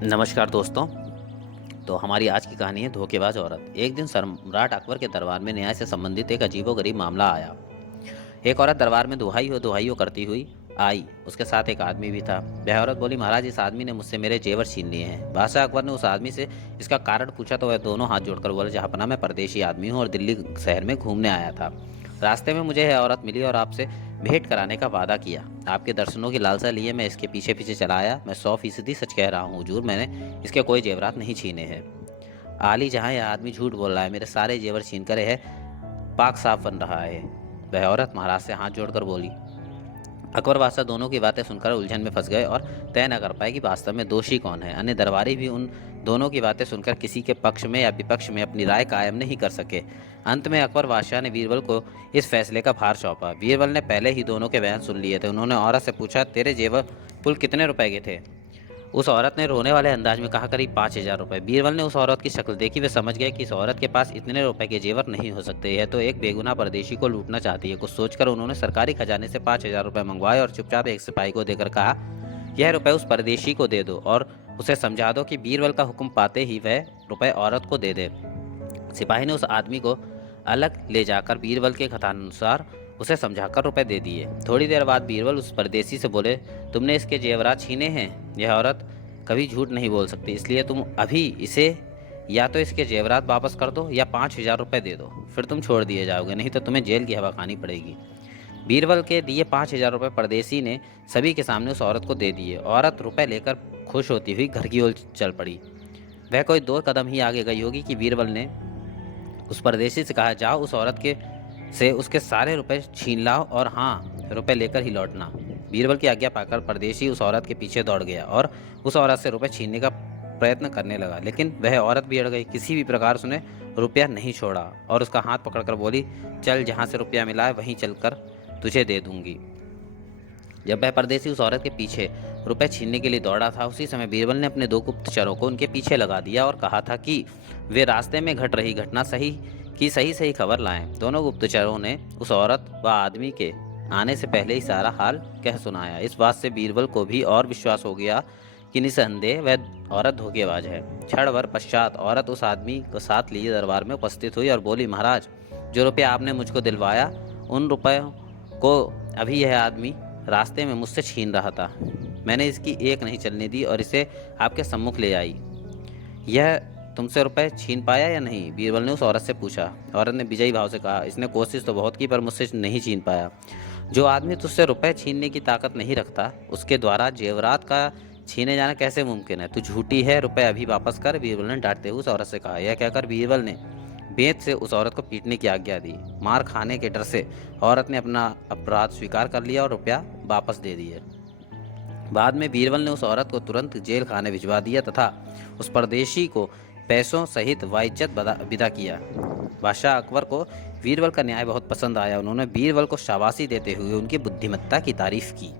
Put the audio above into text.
नमस्कार दोस्तों। तो हमारी आज की कहानी है धोखेबाज औरत। एक दिन सम्राट अकबर के दरबार में न्याय से संबंधित एक अजीबोगरीब मामला आया। एक औरत दरबार में दुहाई करती हुई आई। उसके साथ एक आदमी भी था। वह औरत बोली, महाराज, इस आदमी ने मुझसे मेरे जेवर छीन लिए हैं। बादशाह अकबर ने उस आदमी से इसका कारण पूछा तो वह दोनों हाथ जोड़कर बोले, जहाँपनाह, मैं परदेशी आदमी हूँ और दिल्ली शहर में घूमने आया था। रास्ते में मुझे यह औरत मिली और आपसे भेंट कराने का वादा किया। आपके दर्शनों की लालसा लिए मैं इसके पीछे पीछे चला आया। मैं 100% सच कह रहा हूँ हुजूर, मैंने इसके कोई जेवरात नहीं छीने हैं। आली, जहाँ यह आदमी झूठ बोल रहा है, मेरे सारे जेवर छीन कर यह पाक साफ बन रहा है। वह औरत महाराज से हाथ जोड़कर बोली। अकबर बादशाह दोनों की बातें सुनकर उलझन में फंस गए और तय न कर पाए कि वास्तव में दोषी कौन है। अन्य दरबारी भी उन दोनों की बातें सुनकर किसी के पक्ष में या विपक्ष में अपनी राय कायम नहीं कर सके। अंत में अकबर बादशाह ने बीरबल को इस फैसले का भार सौंपा। बीरबल ने पहले ही दोनों के बयान सुन लिए थे। उन्होंने औरत से पूछा, तेरे जेवर कुल कितने रुपए के थे? उस औरत ने रोने वाले अंदाज में कहा, करीब 5,000 रुपए। बीरबल ने उस औरत की शक्ल देखी। वे समझ गए कि इस औरत के पास इतने रुपए के जेवर नहीं हो सकते। यह तो एक बेगुनाह परदेशी को लूटना चाहती है। कुछ सोचकर उन्होंने सरकारी खजाने से 5,000 रुपए मंगवाए और चुपचाप एक सिपाही को देकर कहा, यह रुपए उस परदेशी को दे दो और उसे समझा दो कि बीरबल का हुक्म पाते ही वह रुपए औरत को दे दे। सिपाही ने उस आदमी को अलग ले जाकर बीरबल के कथानुसार उसे समझाकर रुपए दे दिए। थोड़ी देर बाद बीरबल उस परदेसी से बोले, तुमने इसके जेवरात छीने हैं। यह औरत कभी झूठ नहीं बोल सकती, इसलिए तुम अभी इसे या तो इसके जेवरात वापस कर दो या 5,000 रुपए दे दो, फिर तुम छोड़ दिए जाओगे, नहीं तो तुम्हें जेल की हवा खानी पड़ेगी। बीरबल के दिए 5,000 रुपए परदेसी ने सभी के सामने उस औरत को दे दिए। औरत रुपए लेकर खुश होती हुई घर की ओर चल पड़ी। वह कोई 2 कदम ही आगे गई होगी कि बीरबल ने उस परदेसी से कहा, जाओ उस औरत के से उसके सारे रुपए छीन लाओ और हाँ, रुपए लेकर ही लौटना। बीरबल की आज्ञा पाकर परदेशी उस औरत के पीछे दौड़ गया और उस औरत से रुपए छीनने का प्रयत्न करने लगा, लेकिन वह औरत भी अड़ गई। किसी भी प्रकार उसने रुपया नहीं छोड़ा और उसका हाथ पकड़कर बोली, चल, जहाँ से रुपया मिला है वहीं चलकर तुझे दे दूंगी। जब वह परदेसी उस औरत के पीछे रुपए छीनने के लिए दौड़ा था, उसी समय बीरबल ने अपने 2 गुप्तचरों को उनके पीछे लगा दिया और कहा था कि वे रास्ते में घट रही घटना सही खबर लाएं। दोनों गुप्तचरों ने उस औरत व आदमी के आने से पहले ही सारा हाल कह सुनाया। इस बात से बीरबल को भी और विश्वास हो गया कि निसंदेह वह औरत धोखेबाज है। क्षण भर पश्चात औरत उस आदमी को साथ लिए दरबार में उपस्थित हुई और बोली, महाराज, जो रुपया आपने मुझको दिलवाया, उन रुपयों को अभी यह आदमी रास्ते में मुझसे छीन रहा था। मैंने इसकी एक नहीं चलने दी और इसे आपके सम्मुख ले आई। यह तुमसे रुपए छीन पाया या नहीं? बीरबल ने उस औरत से पूछा। औरत ने विजयी भाव से कहा, इसने कोशिश तो बहुत की पर मुझसे नहीं छीन पाया। जो आदमी तुझसे रुपए छीनने की ताकत नहीं रखता, उसके द्वारा जेवरात का छीने जाना कैसे मुमकिन है? तू झूठी है, रुपए अभी वापस कर, बीरबल ने डांटते हुए उस औरत से कहा। यह कहकर बीरबल ने बेंत से उस औरत को पीटने की आज्ञा दी। मार खाने के डर से औरत ने अपना अपराध स्वीकार कर लिया और रुपया वापस दे दिए। बाद में बीरबल ने उस औरत को तुरंत जेल खाने भिजवा दिया तथा उस परदेशी को पैसों सहित वाइज्जत विदा किया। बादशाह अकबर को बीरबल का न्याय बहुत पसंद आया। उन्होंने बीरबल को शाबाशी देते हुए उनकी बुद्धिमत्ता की तारीफ की।